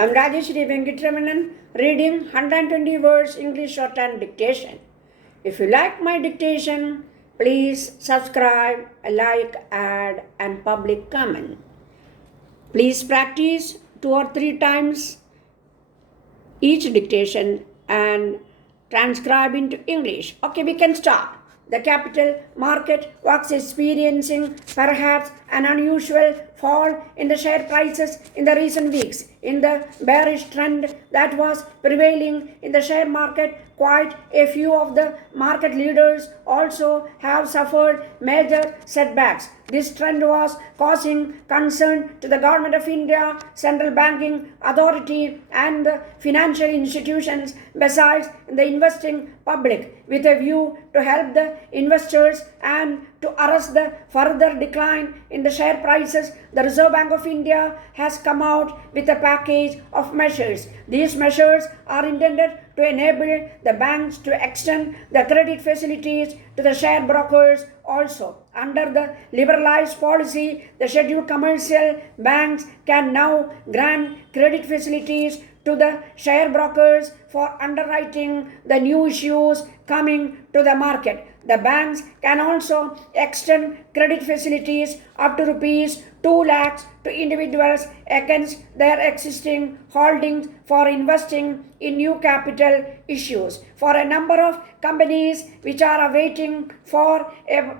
I'm Rajeshri Venkatramanan reading 120 words English shorthand dictation. If you like my dictation, please subscribe, like, add, and public comment. Please practice 2 or 3 times each dictation and transcribe into English. Okay, we can start. The capital market was experiencing perhaps an unusual fall in the share prices in the recent weeks. In the bearish trend that was prevailing in the share market, quite a few of the market leaders also have suffered major setbacks. This trend was causing concern to the Government of India, Central Banking Authority, and the financial institutions, besides the investing public, with a view to help the investors and to arrest the further decline in the share prices. The Reserve Bank of India has come out with a package of measures. These measures are intended to enable the banks to extend the credit facilities to the share brokers also. Under the liberalized policy, the scheduled commercial banks can now grant credit facilities to the share brokers for underwriting the new issues coming to the market. The banks can also extend credit facilities up to rupees 2 lakhs to individuals against their existing holdings for investing in new capital issues. For a number of companies which are awaiting for a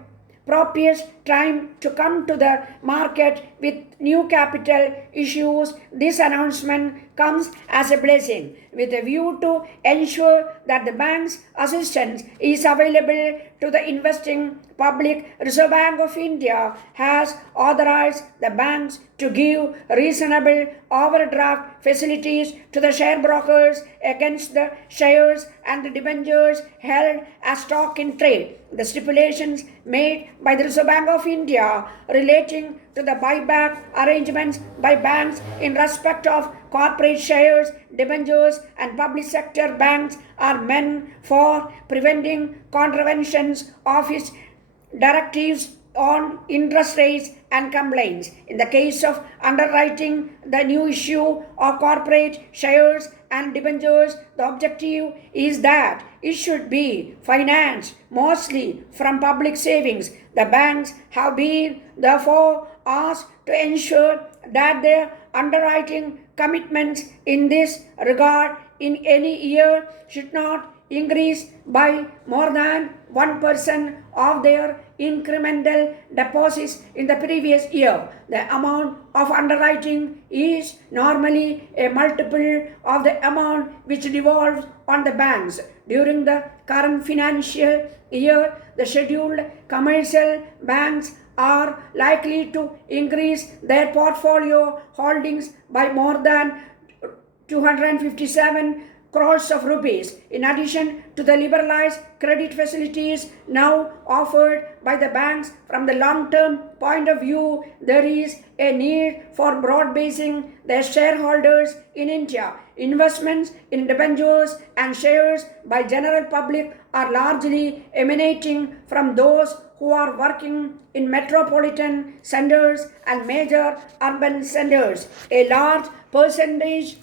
propitious time to come to the market with new capital issues, this announcement comes as a blessing. With a view to ensure that the bank's assistance is available to the investing public, Reserve Bank of India has authorized the banks to give reasonable overdraft facilities to the share brokers against the shares and the debentures held as stock in trade. The stipulations made by the Reserve Bank of India relating to the buyback arrangements by banks in respect of corporate shares, debentures, and public sector banks are meant for preventing contraventions of its directives on interest rates and complaints. In the case of underwriting the new issue of corporate shares and debentures, the objective is that it should be financed mostly from public savings. The banks have been therefore asked to ensure that their underwriting commitments in this regard in any year should not increase by more than 1% of their incremental deposits in the previous year. The amount of underwriting is normally a multiple of the amount which devolves on the banks. During the current financial year, the scheduled commercial banks are likely to increase their portfolio holdings by more than 257 crores of rupees. In addition to the liberalized credit facilities now offered by the banks, from the long-term point of view, there is a need for broad-basing their shareholders in India. Investments in debentures and shares by general public are largely emanating from those who are working in metropolitan centers and major urban centers. A large percentage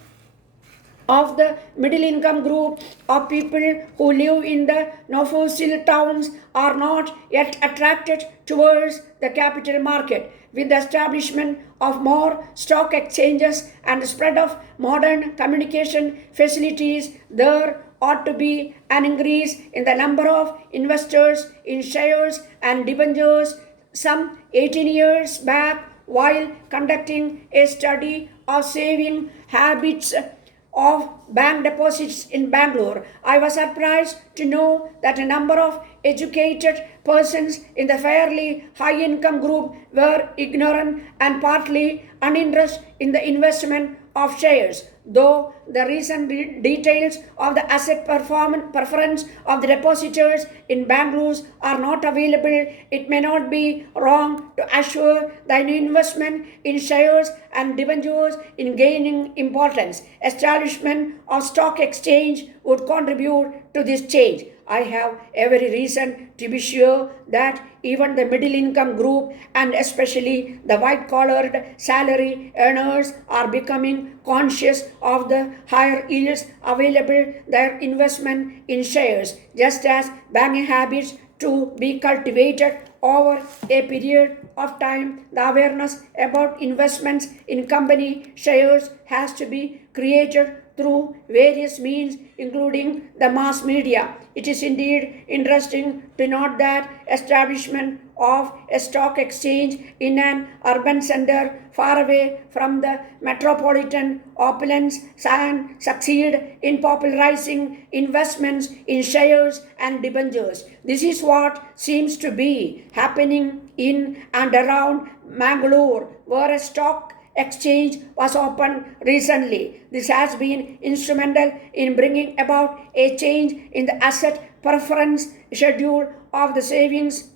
of the middle income group of people who live in the no-fossil towns are not yet attracted towards the capital market. With the establishment of more stock exchanges and the spread of modern communication facilities, there ought to be an increase in the number of investors in shares and debentures. Some 18 years back, while conducting a study of saving habits of bank deposits in Bangalore, I was surprised to know that a number of educated persons in the fairly high income group were ignorant and partly uninterested in the investment of shares. Though the recent details of the asset preference of the depositors in Bangalore are not available, it may not be wrong to assure that investment in shares and debentures in gaining importance. Establishment of stock exchange would contribute to this change. I have every reason to be sure that even the middle income group and especially the white collared salary earners are becoming conscious of the higher yields available their investment in shares, just as banking habits to be cultivated over a period of time. The awareness about investments in company shares has to be created through various means, including the mass media. It is indeed interesting to note that establishment of a stock exchange in an urban center far away from the metropolitan opulence and succeed in popularizing investments in shares and debentures. This is what seems to be happening in and around Mangalore, where a stock exchange was opened recently. This has been instrumental in bringing about a change in the asset preference schedule of the savings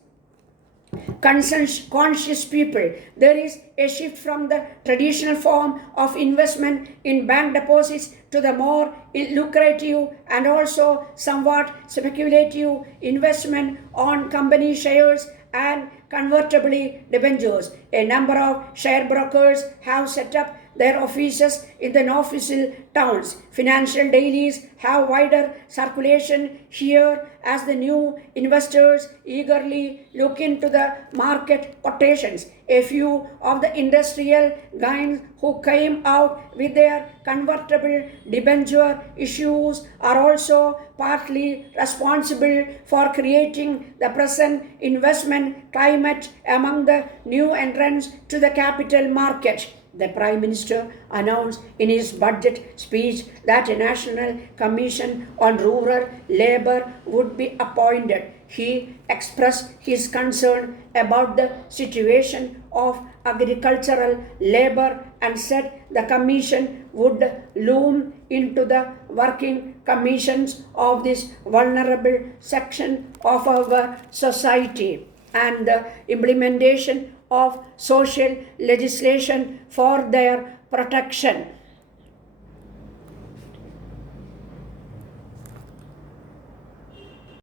conscious people. There is a shift from the traditional form of investment in bank deposits to the more lucrative and also somewhat speculative investment on company shares and convertible debentures. A number of share brokers have set up their offices in the non-official towns. Financial dailies have wider circulation here as the new investors eagerly look into the market quotations. A few of the industrial giants who came out with their convertible debenture issues are also partly responsible for creating the present investment climate among the new entrants to the capital market. The Prime Minister announced in his budget speech that a National Commission on Rural Labour would be appointed. He expressed his concern about the situation of agricultural labour and said the Commission would loom into the working conditions of this vulnerable section of our society and the implementation of social legislation for their protection.